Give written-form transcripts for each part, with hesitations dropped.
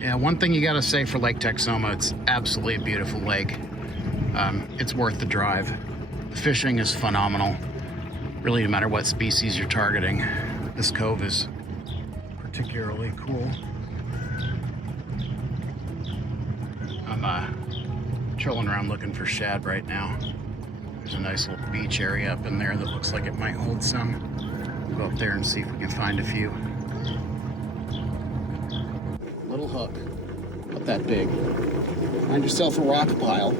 Yeah, one thing you gotta say for Lake Texoma, it's absolutely a beautiful lake. It's worth the drive. The fishing is phenomenal. Really, no matter what species you're targeting, this cove is particularly cool. I'm trolling around looking for shad right now. There's a nice little beach area up in there that looks like it might hold some. We'll go up there and see if we can find a few. Little hook, not that big. Find yourself a rock pile.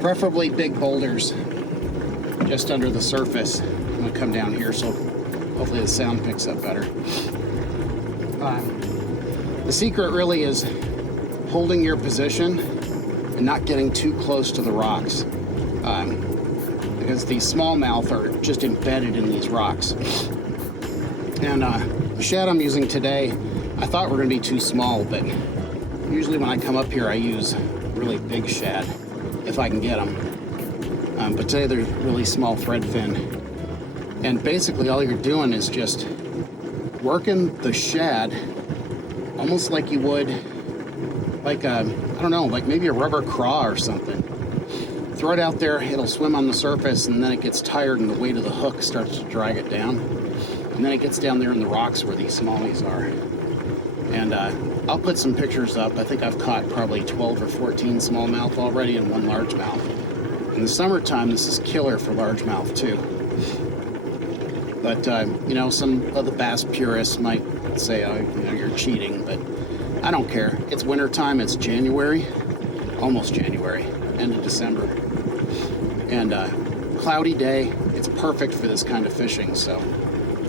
Preferably big boulders just under the surface. I'm gonna come down here so hopefully the sound picks up better. The secret really is holding your position and not getting too close to the rocks, because these smallmouth are just embedded in these rocks. And the shad I'm using today, I thought were going to be too small, but usually when I come up here I use really big shad if I can get them. But today they're really small thread fin. And basically all you're doing is just working the shad almost like you would like I don't know, like maybe a rubber craw or something. Throw it out there, it'll swim on the surface, and then it gets tired and the weight of the hook starts to drag it down. And then it gets down there in the rocks where these smallies are. And I'll put some pictures up. I think I've caught probably 12 or 14 smallmouth already and one largemouth. In the summertime, this is killer for largemouth too. But you know, some of the bass purists might say, oh, you know, you're cheating, but I don't care. It's winter time, it's January, almost January, end of December. And cloudy day, it's perfect for this kind of fishing. So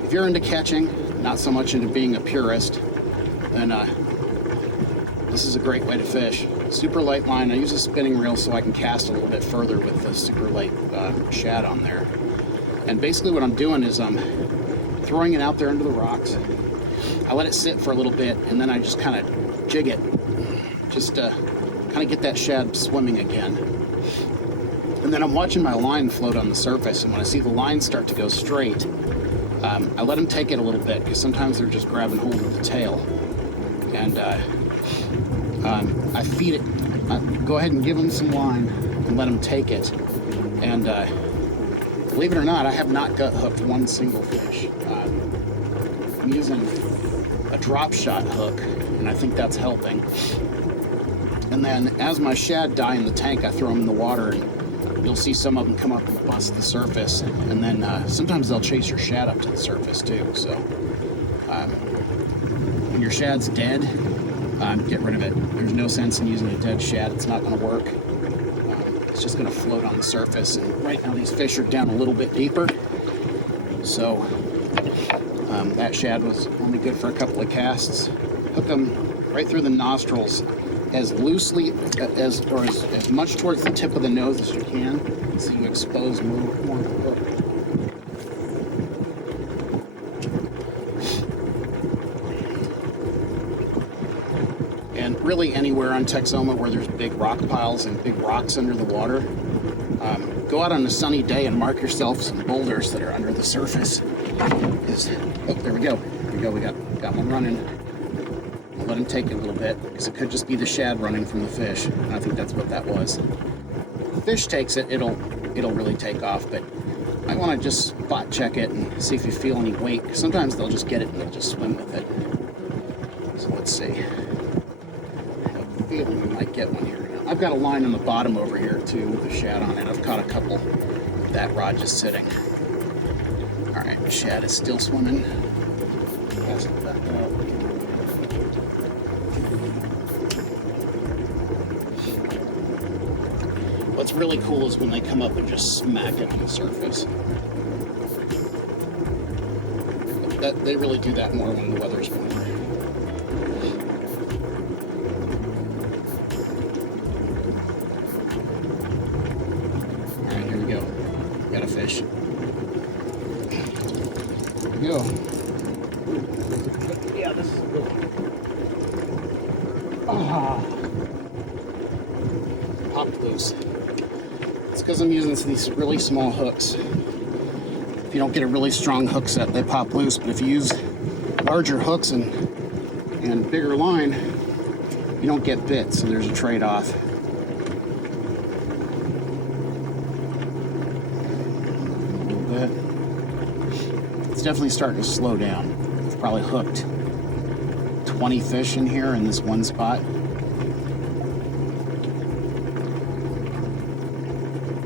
if you're into catching, not so much into being a purist, then this is a great way to fish. Super light line. I use a spinning reel so I can cast a little bit further with the super light shad on there. And basically what I'm doing is I'm throwing it out there into the rocks. I let it sit for a little bit, and then I just kind of jig it, just to kind of get that shad swimming again. And then I'm watching my line float on the surface, and when I see the line start to go straight, I let them take it a little bit, because sometimes they're just grabbing hold of the tail. And I feed it. I go ahead and give them some line and let them take it. And believe it or not, I have not gut hooked one single fish. I'm using a drop shot hook, and I think that's helping. And then as my shad die in the tank, I throw them in the water, and you'll see some of them come up and bust the surface. And then sometimes they'll chase your shad up to the surface too. So when your shad's dead, get rid of it. There's no sense in using a dead shad. It's not going to work. It's just going to float on the surface. And right now these fish are down a little bit deeper. So that shad was only good for a couple of casts. Hook them right through the nostrils as loosely as much towards the tip of the nose as you can, so you expose more of the hook. And really anywhere on Texoma where there's big rock piles and big rocks under the water, go out on a sunny day and mark yourself some boulders that are under the surface. Oh, there we go. We got one running. I'll let him take it a little bit, because it could just be the shad running from the fish. And I think that's what that was. If the fish takes it, it'll really take off, but I want to just spot check it and see if you feel any weight. Sometimes they'll just get it and they'll just swim with it. So let's see. I have a feeling we might get one here. I've got a line on the bottom over here too with a shad on it. I've caught a couple with that rod just sitting. All right, the shad is still swimming. Pass it back up. What's really cool is when they come up and just smack it on the surface. They really do that more when the weather's warmer. All right, here we go. Got a fish. Here we go. Yeah, this is a good one. Ah. Popped loose. It's because I'm using these really small hooks. If you don't get a really strong hook set, they pop loose, but if you use larger hooks and bigger line, you don't get bit, so there's a trade-off. A little bit. It's definitely starting to slow down. I've probably hooked 20 fish in here in this one spot.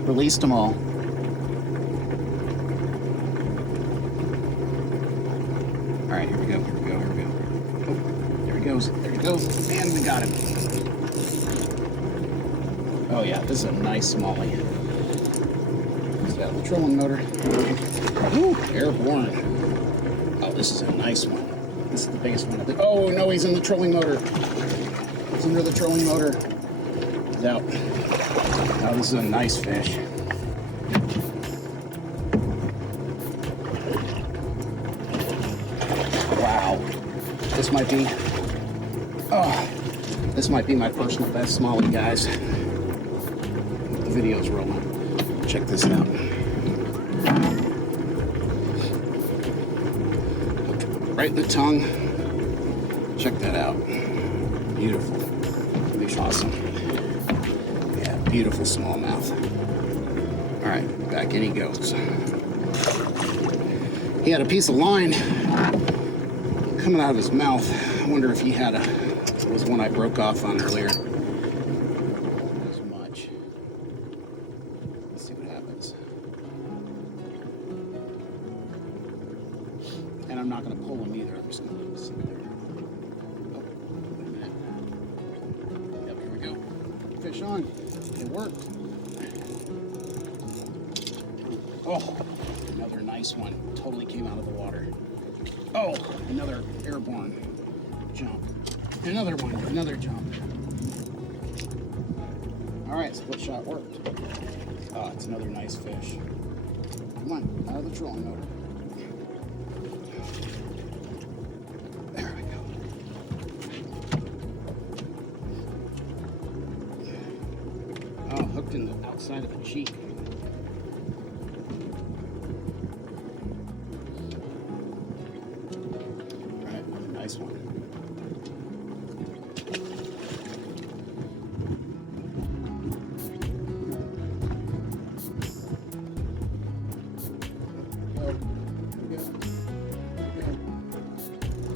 Released them all. All right, here we go. Oh, there he goes. And we got him. Oh yeah, this is a nice smallie. He's got the trolling motor. Ooh, airborne. Oh, this is a nice one. This is the biggest one. Oh no, he's in the trolling motor. He's under the trolling motor. He's out. Oh, this is a nice fish. Wow. This might be my personal best smallie, guys. The video's rolling. Check this out. Right in the tongue. Check that out. Beautiful. Fish, awesome. Yeah, beautiful smallmouth. All right, back in he goes. He had a piece of line coming out of his mouth. I wonder if he had it was one I broke off on earlier. Not as much. Let's see what happens. And I'm not going to pull him either. I'm just going to let him sit there. Oh, wait a minute. Yep, here we go. Fish on. It worked. Oh, another nice one. Totally came out of the water. Oh, another airborne jump. Another one, another jump. All right, split shot worked. Oh, it's another nice fish. Come on, out of the trolling motor. There we go. Oh, hooked in the outside of the cheek. All right, nice one.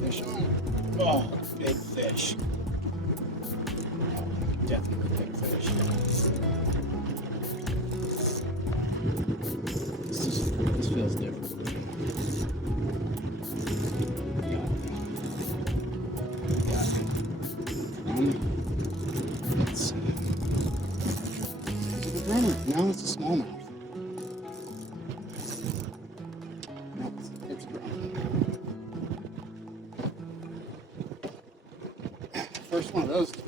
Fish on. Oh, big fish. Oh, definitely big fish. This feels different. Got it. It's a drummer. Now it's a smallmouth. It's a drummer. First one of those today.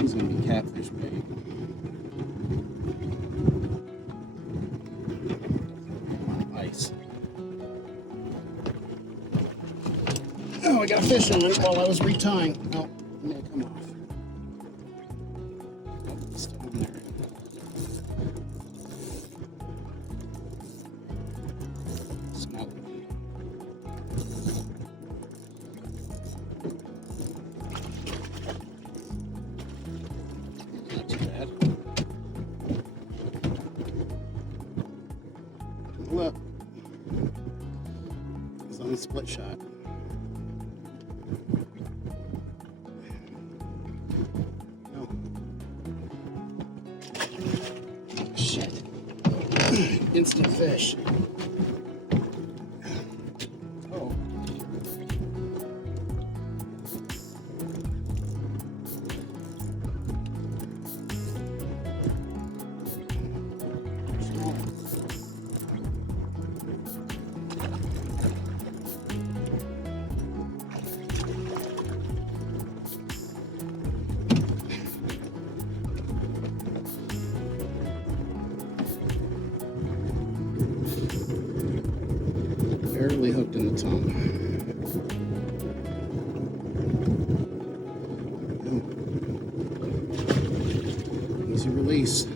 He's going to be catfish bait. On ice. Oh, I got a fish on it while I was retying. Oh, it may have come off. Oh, it's still in there. Small. Not too bad. Look. It's only split shot. No. Shit. Instant fish. Oh. Barely hooked in the tongue. Oh. Easy release.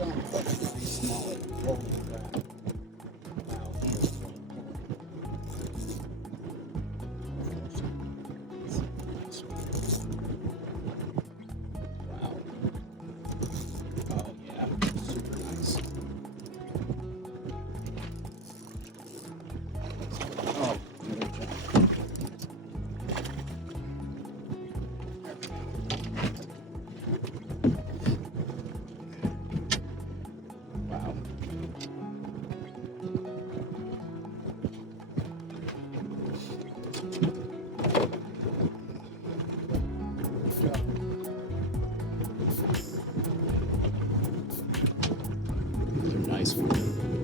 Nice smallie. Holy crap. Wow, he is really pulling. Wow. Oh yeah, super nice. Oh, another jump. Wow. Nice one.